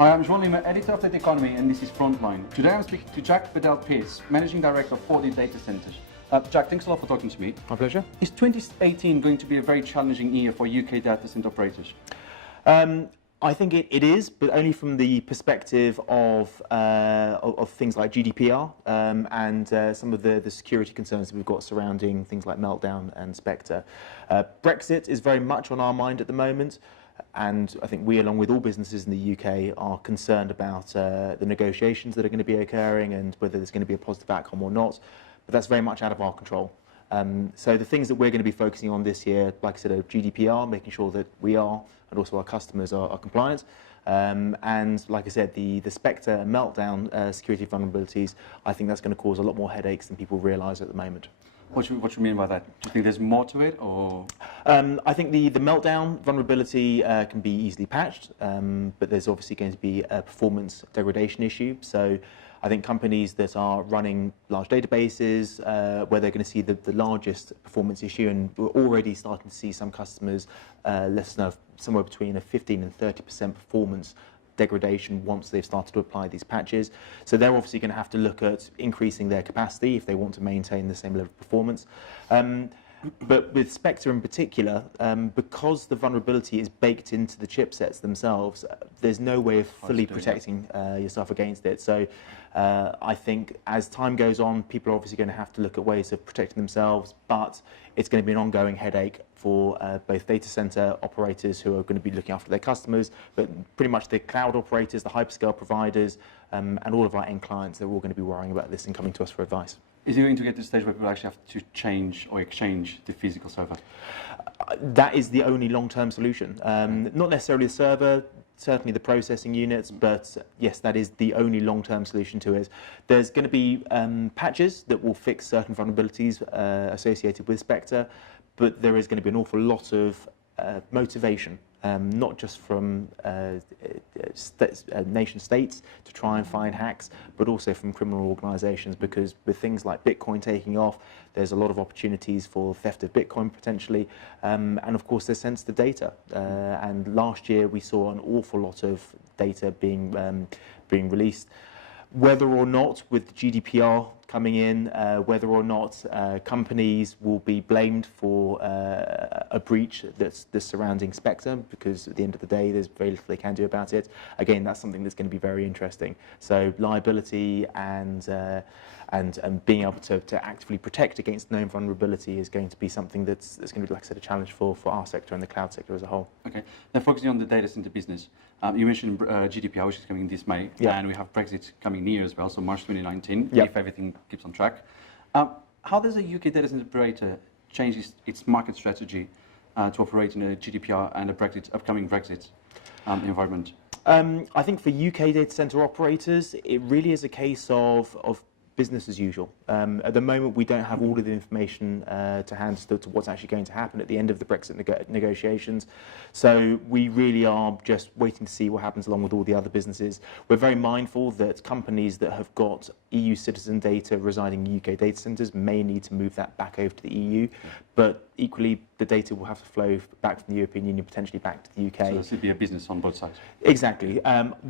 Hi, I'm João Lima, editor of The Economy, and this is Frontline. Today I'm speaking to Jack Bedell-Pearce, Managing Director of 4D Data Centers. Jack, thanks a lot for talking to me. My pleasure. Is 2018 going to be a very challenging year for UK data center operators? I think it is, but only from the perspective of things like GDPR and some of the security concerns that we've got surrounding things like Meltdown and Spectrum. Brexit is very much on our mind at the moment, and I think we, along with all businesses in the UK, are concerned about the negotiations that are going to be occurring and whether there's going to be a positive outcome or not. But that's very much out of our control. So the things that we're going to be focusing on this year, like I said, are GDPR, making sure that we are, and also our customers are compliant. And like I said, the Spectre and Meltdown security vulnerabilities, I think that's going to cause a lot more headaches than people realise at the moment. What do you mean by that? Do you think there's more to it, or? I think the Meltdown vulnerability can be easily patched, but there's obviously going to be a performance degradation issue. So I think companies that are running large databases, where they're going to see the largest performance issue, and we're already starting to see some customers let us know somewhere between a 15 and 30% performance degradation once they've started to apply these patches. So they're obviously going to have to look at increasing their capacity if they want to maintain the same level of performance. But with Spectre in particular, because the vulnerability is baked into the chipsets themselves, there's no way of fully protecting yourself against it. So I think as time goes on, people are obviously going to have to look at ways of protecting themselves, but it's going to be an ongoing headache for both data center operators who are going to be looking after their customers, but pretty much the cloud operators, the hyperscale providers, and all of our end clients, they're all going to be worrying about this and coming to us for advice. Is it going to get to the stage where people actually have to change or exchange the physical server? That is the only long-term solution. Not necessarily the server, certainly the processing units, but yes, that is the only long-term solution to it. There's going to be patches that will fix certain vulnerabilities associated with Spectre, but there is going to be an awful lot of motivation, not just from nation states to try and find hacks, but also from criminal organisations, because with things like Bitcoin taking off, there's a lot of opportunities for theft of Bitcoin potentially, and of course there's sensitive data. And last year we saw an awful lot of data being released. Whether or not, with GDPR coming in, whether or not companies will be blamed for a breach that's surrounding Spectre, because at the end of the day there's very little they can do about it. Again, that's something that's going to be very interesting. So liability and being able to actively protect against known vulnerability is going to be something that's going to be, like I said, a challenge for our sector and the cloud sector as a whole. Okay. Now, focusing on the data center business, you mentioned GDPR, which is coming this May, and we have Brexit coming near as well, so March 2019, if everything keeps on track. How does a UK data center operator change its market strategy to operate in a GDPR and upcoming Brexit environment? I think for UK data center operators, it really is a case of business as usual. At the moment, we don't have all of the information to hand as to what's actually going to happen at the end of the Brexit negotiations. So we really are just waiting to see what happens along with all the other businesses. We're very mindful that companies that have got EU citizen data residing in UK data centres may need to move that back over to the EU, but equally the data will have to flow back from the European Union, potentially back to the UK. So this would be a business on both sides. Exactly.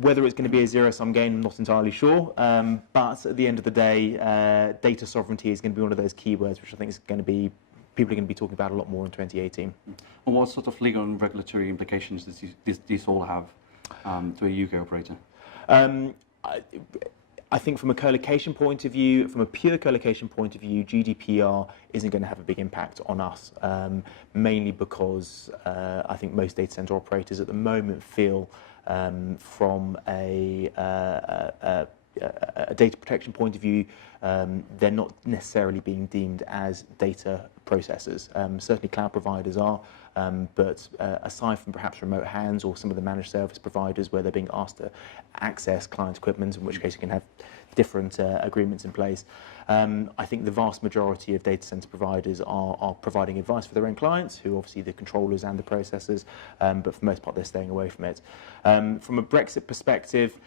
Whether it's going to be a zero-sum game, I'm not entirely sure, but at the end of the day, data sovereignty is going to be one of those keywords which I think is going to be, people are going to be talking about a lot more in 2018. And what sort of legal and regulatory implications does this all have to a UK operator? I think from a co-location point of view, from a pure co-location point of view, GDPR isn't going to have a big impact on us, mainly because I think most data center operators at the moment feel from a data protection point of view, they're not necessarily being deemed as data processors. Certainly cloud providers are, but aside from perhaps remote hands or some of the managed service providers where they're being asked to access client equipment, in which case you can have different agreements in place, I think the vast majority of data center providers are providing advice for their own clients, who are obviously the controllers and the processors, but for the most part they're staying away from it. From a Brexit perspective,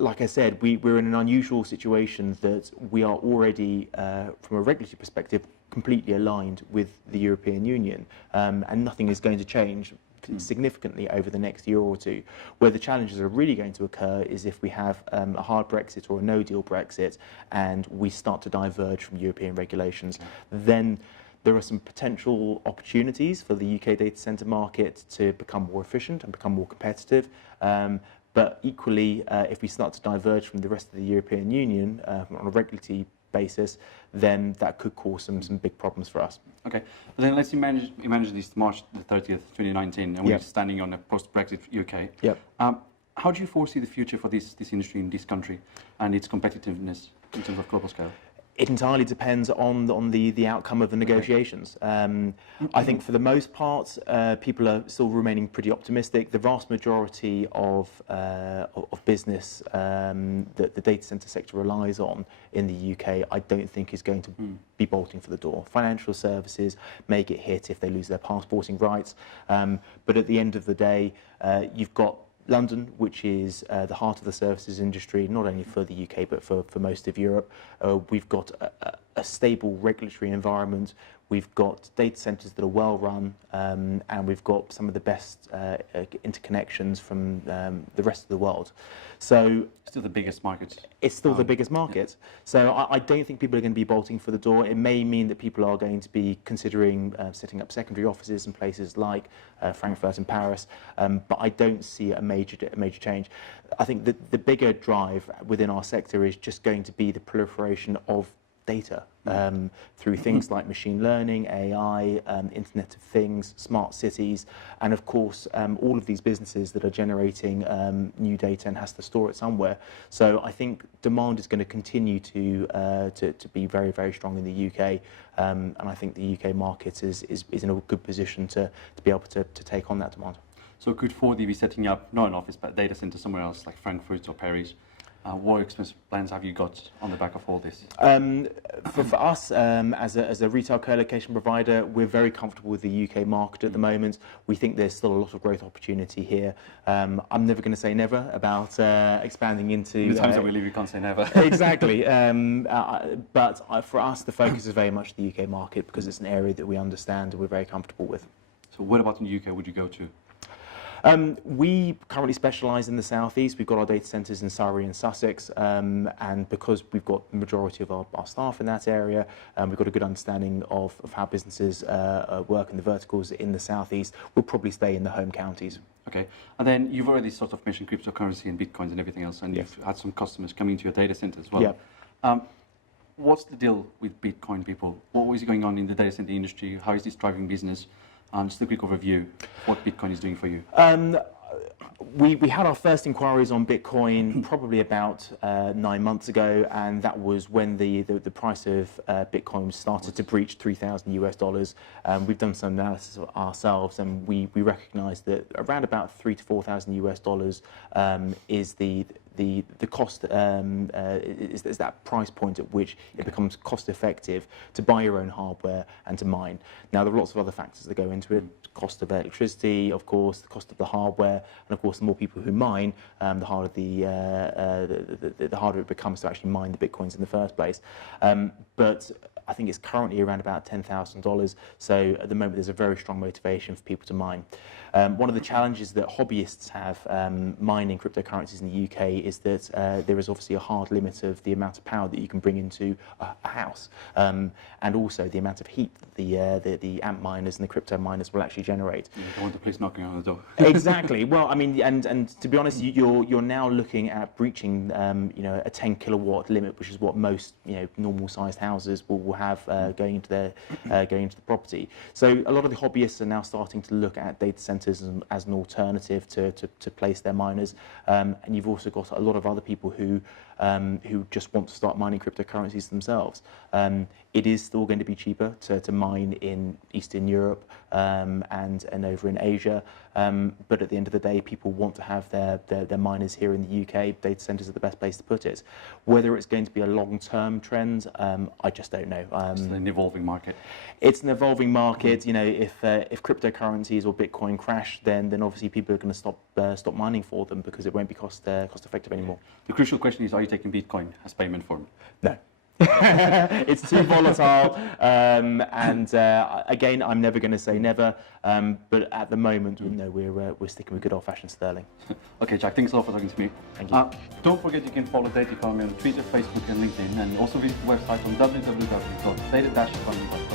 like I said, we're in an unusual situation that we are already, from a regulatory perspective, completely aligned with the European Union, and nothing is going to change significantly over the next year or two. Where the challenges are really going to occur is if we have a hard Brexit or a no-deal Brexit and we start to diverge from European regulations, then there are some potential opportunities for the UK data centre market to become more efficient and become more competitive. But equally, if we start to diverge from the rest of the European Union on a regulatory basis, then that could cause some big problems for us. Okay, but then let's imagine this March the 30th, 2019, and we're standing on a post-Brexit UK. Yep. How do you foresee the future for this industry in this country and its competitiveness in terms of global scale? It entirely depends on the outcome of the negotiations. I think for the most part, people are still remaining pretty optimistic. The vast majority of business that the data center sector relies on in the UK, I don't think is going to be bolting for the door. Financial services may get hit if they lose their passporting rights, but at the end of the day, you've got London, which is the heart of the services industry, not only for the UK but for most of Europe. We've got a stable regulatory environment. We've got data centres that are well run, and we've got some of the best interconnections from the rest of the world. So still the biggest market. It's still the biggest market. Yeah. So I don't think people are going to be bolting for the door. It may mean that people are going to be considering setting up secondary offices in places like Frankfurt and Paris, but I don't see a major change. I think that the bigger drive within our sector is just going to be the proliferation of data through things like machine learning, AI, Internet of Things, smart cities, and of course all of these businesses that are generating new data and has to store it somewhere. So I think demand is going to continue to be very, very strong in the UK, and I think the UK market is in a good position to be able to take on that demand. So could 4D be setting up not an office but a data center somewhere else like Frankfurt or Paris? What expensive plans have you got on the back of all this? For us, as a retail co-location provider, we're very comfortable with the UK market at the moment. We think there's still a lot of growth opportunity here. I'm never going to say never about expanding into... The times that we live, you can't say never. Exactly. But for us, the focus is very much the UK market because it's an area that we understand and we're very comfortable with. So what about in the UK would you go to? We currently specialise in the southeast. We've got our data centres in Surrey and Sussex, and because we've got the majority of our staff in that area, we've got a good understanding of how businesses work in the verticals in the southeast. We'll probably stay in the home counties. Okay, and then you've already sort of mentioned cryptocurrency and bitcoins and everything else, and you've had some customers coming to your data centre as well. Yeah. What's the deal with Bitcoin people? What is going on in the data center industry? How is this driving business? Just a quick overview of what Bitcoin is doing for you. We had our first inquiries on Bitcoin probably about 9 months ago, and that was when the price of Bitcoin started to breach $3,000 US. We've done some analysis ourselves, and we recognise that around about $3,000 to $4,000 US is the cost is that price point at which it becomes cost effective to buy your own hardware and to mine. Now there are lots of other factors that go into it: cost of electricity, of course, the cost of the hardware, and of course the more people who mine, the harder the harder it becomes to actually mine the bitcoins in the first place. But I think it's currently around about $10,000. So at the moment, there's a very strong motivation for people to mine. One of the challenges that hobbyists have mining cryptocurrencies in the UK is that there is obviously a hard limit of the amount of power that you can bring into a house, and also the amount of heat that the amp miners and the crypto miners will actually generate. You don't want the police knocking on the door. Exactly. Well, I mean, and to be honest, you're now looking at breaching a 10 kilowatt limit, which is what most normal sized houses will have going into the property. So a lot of the hobbyists are now starting to look at data centers as an alternative to place their miners, and you've also got a lot of other people who just want to start mining cryptocurrencies themselves. It is still going to be cheaper to mine in Eastern Europe and over in Asia, but at the end of the day, people want to have their miners here in the UK. Data centers are the best place to put it. Whether it's going to be a long-term trend, I just don't know. It's an evolving market. It's an evolving market. If cryptocurrencies or Bitcoin crash, then obviously people are going to stop mining for them because it won't be cost effective anymore. The crucial question is: are you taking Bitcoin as payment form? No. It's too volatile, and again, I'm never going to say never, but at the moment, no, we're sticking with good old-fashioned sterling. Okay, Jack, thanks a lot for talking to me. Thank you. Don't forget you can follow Data Economy on Twitter, Facebook, and LinkedIn, and also visit the website on www.data-economy.com.